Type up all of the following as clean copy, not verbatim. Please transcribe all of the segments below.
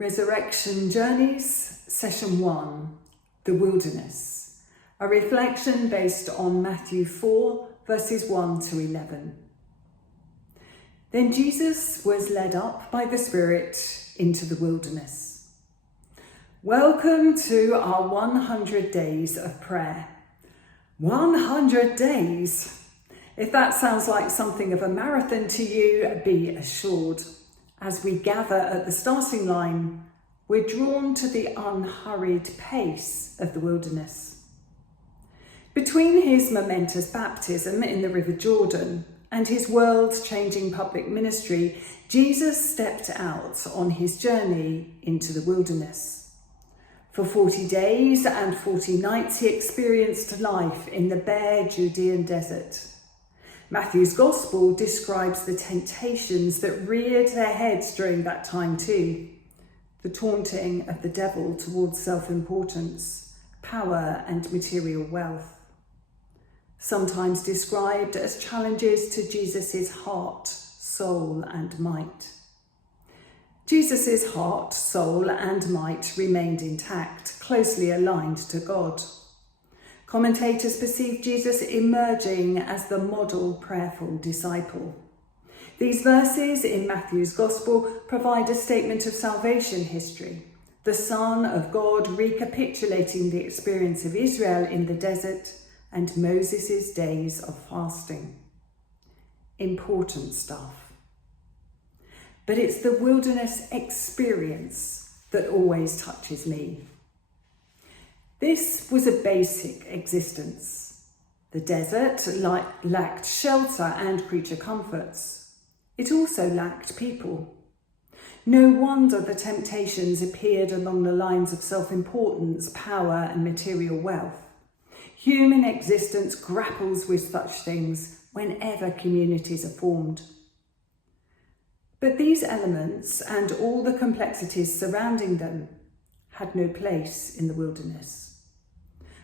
Resurrection Journeys, Session 1, The Wilderness, a reflection based on Matthew 4, verses 1 to 11. Then Jesus was led up by the Spirit into the wilderness. Welcome to our 100 days of prayer. 100 days! If that sounds like something of a marathon to you, be assured. As we gather at the starting line, we're drawn to the unhurried pace of the wilderness. Between his momentous baptism in the River Jordan and his world-changing public ministry, Jesus stepped out on his journey into the wilderness. For 40 days and 40 nights, he experienced life in the bare Judean desert. Matthew's Gospel describes the temptations that reared their heads during that time too. The taunting of the devil towards self-importance, power and material wealth. Sometimes described as challenges to Jesus' heart, soul and might. Jesus' heart, soul and might remained intact, closely aligned to God. Commentators perceive Jesus emerging as the model prayerful disciple. These verses in Matthew's Gospel provide a statement of salvation history, the Son of God recapitulating the experience of Israel in the desert and Moses' days of fasting. Important stuff. But it's the wilderness experience that always touches me. This was a basic existence. The desert lacked shelter and creature comforts. It also lacked people. No wonder the temptations appeared along the lines of self-importance, power and material wealth. Human existence grapples with such things whenever communities are formed. But these elements and all the complexities surrounding them had no place in the wilderness.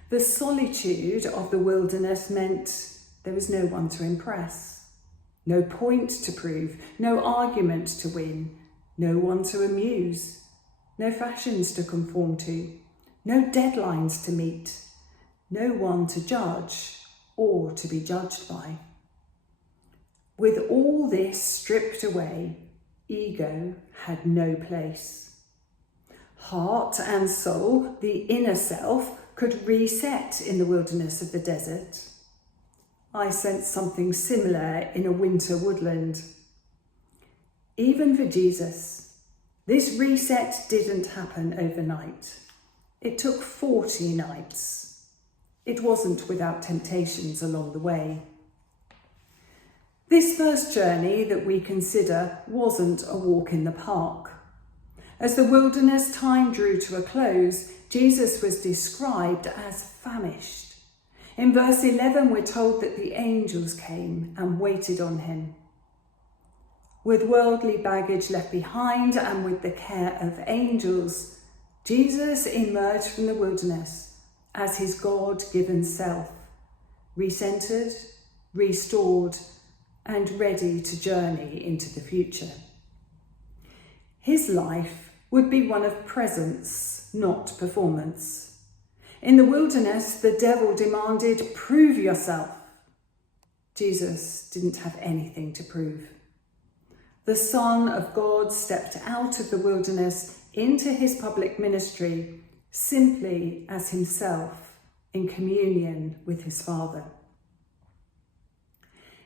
The solitude of the wilderness meant there was no one to impress, no point to prove, no argument to win, no one to amuse, no fashions to conform to, no deadlines to meet, no one to judge or to be judged by. With all this stripped away, ego had no place. Heart and soul, the inner self, could reset in the wilderness of the desert. I sensed something similar in a winter woodland. Even for Jesus, this reset didn't happen overnight. It took 40 nights. It wasn't without temptations along the way. This first journey that we consider wasn't a walk in the park. As the wilderness time drew to a close, Jesus was described as famished. In verse 11, we're told that the angels came and waited on him. With worldly baggage left behind and with the care of angels, Jesus emerged from the wilderness as his God-given self, recentered, restored, and ready to journey into the future. His life would be one of presence, not performance. In the wilderness, the devil demanded, "Prove yourself." Jesus didn't have anything to prove. The Son of God stepped out of the wilderness into his public ministry simply as himself in communion with his Father.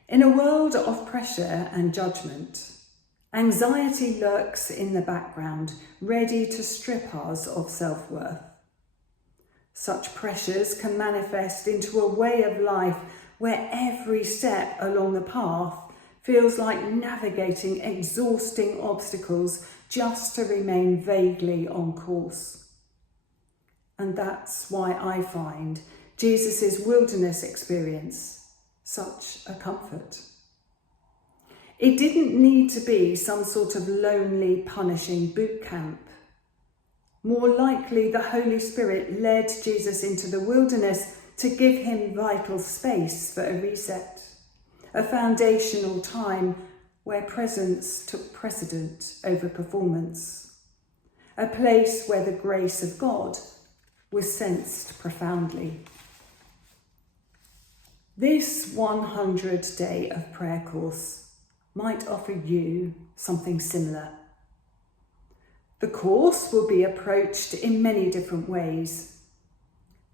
In a world of pressure and judgment, anxiety lurks in the background, ready to strip us of self-worth. Such pressures can manifest into a way of life where every step along the path feels like navigating exhausting obstacles just to remain vaguely on course. And that's why I find Jesus' wilderness experience such a comfort. It didn't need to be some sort of lonely, punishing boot camp. More likely, the Holy Spirit led Jesus into the wilderness to give him vital space for a reset, a foundational time where presence took precedent over performance, a place where the grace of God was sensed profoundly. This 100-day of prayer course might offer you something similar. The course will be approached in many different ways,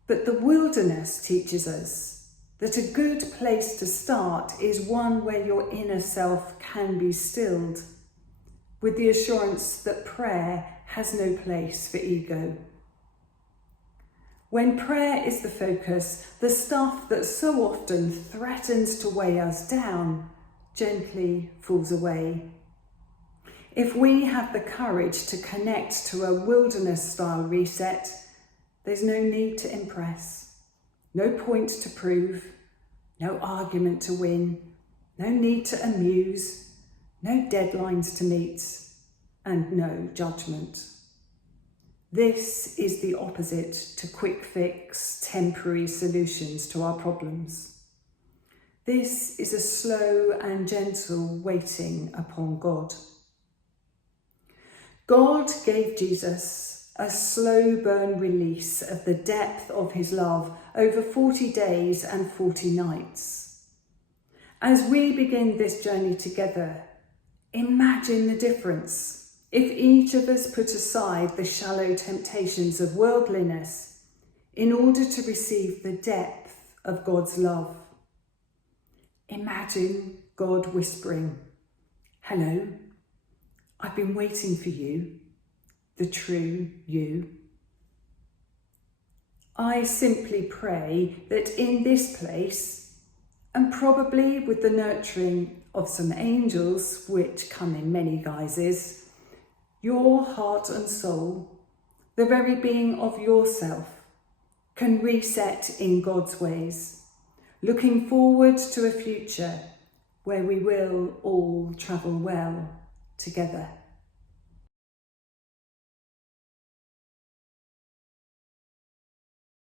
but the wilderness teaches us that a good place to start is one where your inner self can be stilled, with the assurance that prayer has no place for ego. When prayer is the focus, the stuff that so often threatens to weigh us down gently falls away. If we have the courage to connect to a wilderness-style reset, there's no need to impress, no point to prove, no argument to win, no need to amuse, no deadlines to meet, and no judgment. This is the opposite to quick fix, temporary solutions to our problems. This is a slow and gentle waiting upon God. God gave Jesus a slow burn release of the depth of his love over 40 days and 40 nights. As we begin this journey together, imagine the difference if each of us put aside the shallow temptations of worldliness in order to receive the depth of God's love. Imagine God whispering, "Hello, I've been waiting for you, the true you." I simply pray that in this place, and probably with the nurturing of some angels, which come in many guises, your heart and soul, the very being of yourself, can reset in God's ways, looking forward to a future where we will all travel well together.